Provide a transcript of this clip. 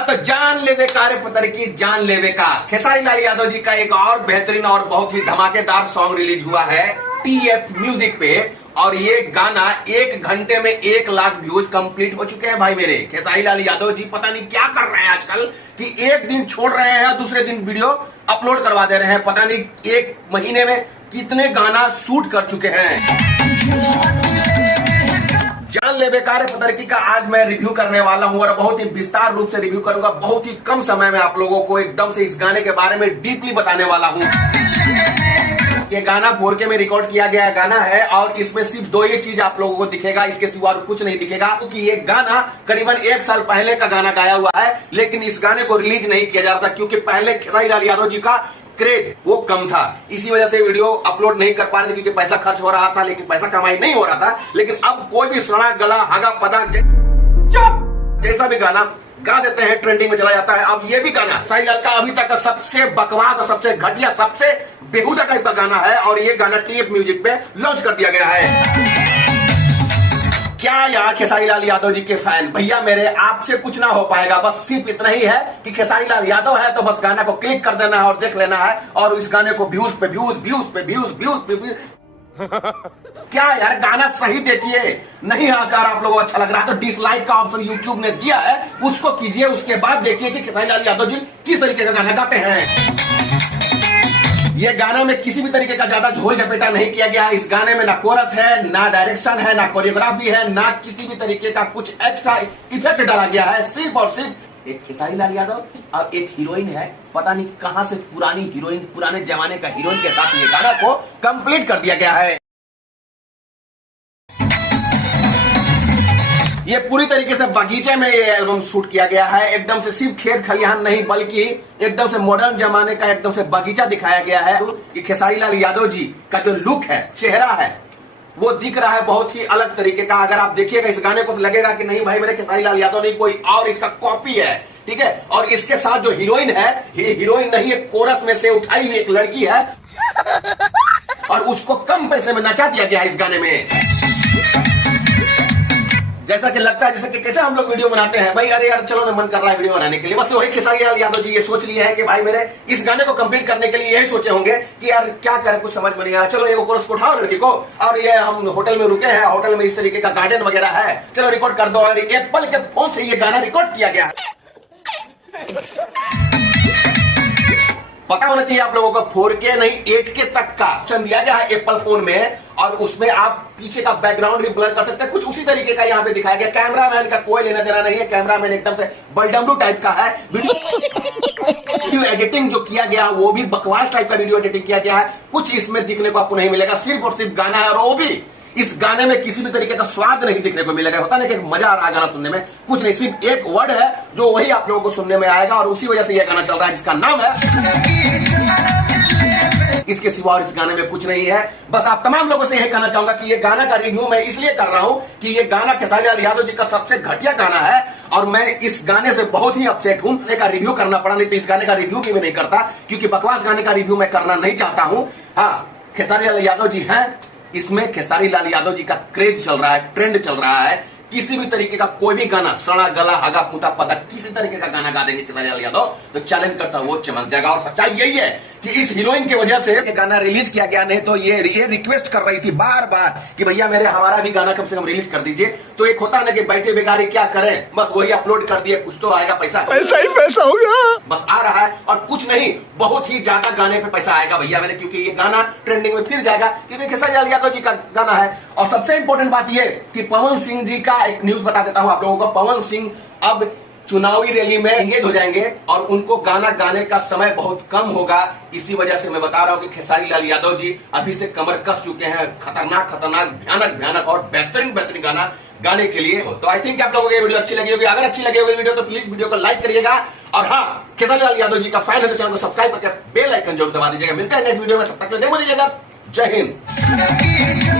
तो जान लेवे कार्य पतर की जान लेवे का खेसारी लाल यादव जी का एक और बेहतरीन और बहुत ही धमाकेदार सॉन्ग रिलीज हुआ है टीएफ म्यूजिक पे। और ये गाना 1 घंटे में 1 लाख व्यूज कंप्लीट हो चुके हैं भाई मेरे। खेसारी लाल यादव जी पता नहीं क्या कर रहे हैं आजकल कि एक दिन छोड़ रहे हैं दूसरे दिन वीडियो अपलोड करवा दे रहे हैं। पता नहीं 1 महीने में कितने गाना शूट कर चुके हैं। जान ले बेकार पतरकी का आज मैं रिव्यू करने वाला हूं और बहुत ही विस्तार रूप से रिव्यू करूंगा। बहुत ही कम समय में आप लोगों को एकदम से इस गाने के बारे में डीपली बताने वाला हूं। ये गाना 4K में रिकॉर्ड किया गया गाना है और इसमें सिर्फ 2 ही चीज आप लोगों को दिखेगा, इसके सिवा कुछ नहीं दिखेगा। क्योंकि ये गाना करीबन 1 साल पहले का गाना गाया हुआ है, लेकिन इस गाने को रिलीज नहीं किया जा रहा था क्योंकि पहले खेसारी लाल यादव जी का क्रेज वो कम था। इसी वजह से वीडियो अपलोड नहीं कर पा रहे थे क्योंकि पैसा खर्च हो रहा था, लेकिन पैसा कमाई नहीं हो रहा था। लेकिन अब कोई भी सड़ा गला हगा पदा जैसा भी गाना गा देते हैं, ट्रेंडिंग में चला जाता है। अब ये भी गाना खेसारी लाल का अभी तक का सबसे बकवास और सबसे घटिया सबसे बेहुदा टाइप का गाना है और ये गाना टीएफ म्यूजिक पे लॉन्च कर दिया गया है। क्या यार खेसारी लाल यादव जी के फैन भैया मेरे, आपसे कुछ ना हो पाएगा। बस सिर्फ इतना ही है कि खेसारी लाल यादव है तो बस गाना को क्लिक कर देना है और देख लेना है और इस गाने को व्यूज पे व्यूज व्यूज पे व्यूज व्यूज पे व्यूज। क्या यार गाना सही देखिए, नहीं आकर आप लोगों को अच्छा लग रहा है तो डिसलाइक का ऑप्शन यूट्यूब ने दिया है, उसको कीजिए। उसके बाद देखिए कि खेसारी लाल यादव जी किस तरीके का गाना गाते हैं। ये गाना में किसी भी तरीके का ज्यादा झोल झपेटा नहीं किया गया है। इस गाने में ना कोरस है, ना डायरेक्शन है, ना कोरियोग्राफी है, ना किसी भी तरीके का कुछ एक्स्ट्रा इफेक्ट डाला गया है। सिर्फ और सिर्फ एक खेसारी लाल यादव और एक हीरोइन है, पता नहीं कहां से पुरानी हीरोइन, पुराने जमाने का हीरोइन के साथ ये गाना को कंप्लीट कर दिया गया है। ये पूरी तरीके से बगीचे में ये एल्बम शूट किया गया है। एकदम से सिर्फ खेत खलिहान नहीं बल्कि एकदम से मॉडर्न जमाने का एकदम से बगीचा दिखाया गया है। कि खेसारी लाल यादव जी का जो लुक है, चेहरा है, वो दिख रहा है बहुत ही अलग तरीके का। अगर आप देखिएगा इस गाने को तो लगेगा कि नहीं भाई मेरे खेसारी लाल यादव नहीं, कोई और इसका कॉपी है, ठीक है। और इसके साथ जो हीरोइन है, ये हीरोइन नहीं, एक कोरस में से उठाई हुई एक लड़की है और उसको कम पैसे में नचा दिया गया है इस गाने में। जैसा कि लगता है जैसे कि कैसे हम लोग वीडियो बनाते हैं भाई, अरे यार चलो ना मन कर रहा है वीडियो बनाने के लिए। बस वही खेसारी लाल यादव जी ये सोच लिए है कि भाई मेरे इस गाने को कंप्लीट करने के लिए यही सोचे होंगे कि यार क्या करें, कुछ समझ में नहीं आ रहा। चलो एक कोरस को उठाओ लड़की को और ये हम होटल में रुके हैं, होटल में इस तरीके का गार्डन वगैरह है, चलो रिकॉर्ड कर दो। और एप्पल के फोन से ये गाना रिकॉर्ड किया गया है। पता होना चाहिए आप लोगों को 4K नहीं 8K तक का ऑप्शन दिया गया है एप्पल फोन में और उसमें आप पीछे का बैकग्राउंड भी ब्लर कर सकते हैं। कुछ उसी तरीके का यहाँ पे दिखाया गया। कैमरामैन का कोई लेना देना नहीं है, कैमरामैन एकदम से बलडमडू टाइप का है। वीडियो एडिटिंग जो किया गया वो भी बकवास टाइप का वीडियो एडिटिंग किया गया है। कुछ इसमें दिखने को आपको नहीं मिलेगा, सिर्फ और सिर्फ गाना है और वो भी इस गाने में किसी भी तरीके का स्वाद नहीं दिखने को मिलेगा। होता ना कि मजा आ रहा है गाना सुनने में, कुछ नहीं, सिर्फ एक वर्ड है जो वही आप लोगों को सुनने में आएगा और उसी वजह से यह गाना चल रहा है जिसका नाम है। इसके सिवा और इस गाने में कुछ नहीं है। बस आप तमाम लोगों से यही कहना चाहूंगा कि ये गाना का रिव्यू मैं इसलिए कर रहा हूं कि ये गाना खेसारी लाल यादव जी का सबसे घटिया गाना है और मैं इस गाने से बहुत ही अपसेट हूं। का रिव्यू करना पड़ा, नहीं तो इस गाने का रिव्यू भी मैं नहीं करता क्योंकि बकवास गाने का रिव्यू मैं करना नहीं चाहता हूं। हाँ, खेसारी लाल यादव जी हैं, इसमें खेसारी लाल यादव जी का क्रेज चल रहा है, ट्रेंड चल रहा है। किसी भी तरीके का कोई भी गाना, सड़ा गला हगा पूता पता, किसी तरीके का गाना गा देंगे खेसारी लाल यादव तो चैलेंज करता वो चमक जाएगा। और सच्चाई यही है कि इस हीरोइन की वजह से ये गाना रिलीज किया गया, नहीं तो ये रिक्वेस्ट कर रही थी बार बार कि भैया मेरे हमारा भी गाना कम से कम रिलीज कर दीजिए। तो एक होता ना कि बैठे बेगारी क्या करें, बस वही अपलोड कर दिए, कुछ तो आएगा पैसा, पैसा ही पैसा होगा, बस आ रहा है और कुछ नहीं, बहुत ही ज्यादा गाने पे पैसा आएगा भैया मेरे, क्योंकि ये गाना ट्रेंडिंग में फिर जाएगा क्योंकि खेसारी लाल यादव जी का गाना है। और सबसे इंपॉर्टेंट बात ये कि पवन सिंह जी का एक न्यूज बता देता हूं आप लोगों को। पवन सिंह अब चुनावी रैली में एंगेज हो जाएंगे और उनको गाना गाने का समय बहुत कम होगा। इसी वजह से मैं बता रहा हूं कि खेसारी लाल यादव जी अभी से कमर कस चुके हैं खतरनाक खतरनाक भयानक भयानक और बेहतरीन बेहतरीन गाना गाने के लिए। तो आई थिंक आप लोगों को ये वीडियो अच्छी लगी होगी। अगर अच्छी लगी होगी वीडियो तो प्लीज वीडियो को लाइक करिएगा और हाँ, खेसारी लाल यादव जी का फैन है तो चैनल को सब्सक्राइब करके बेल आइकन जरूर दबा दीजिएगा। मिलते हैं नेक्स्ट वीडियो में, तब तक के लिए दे दीजिएगा। जय हिंद।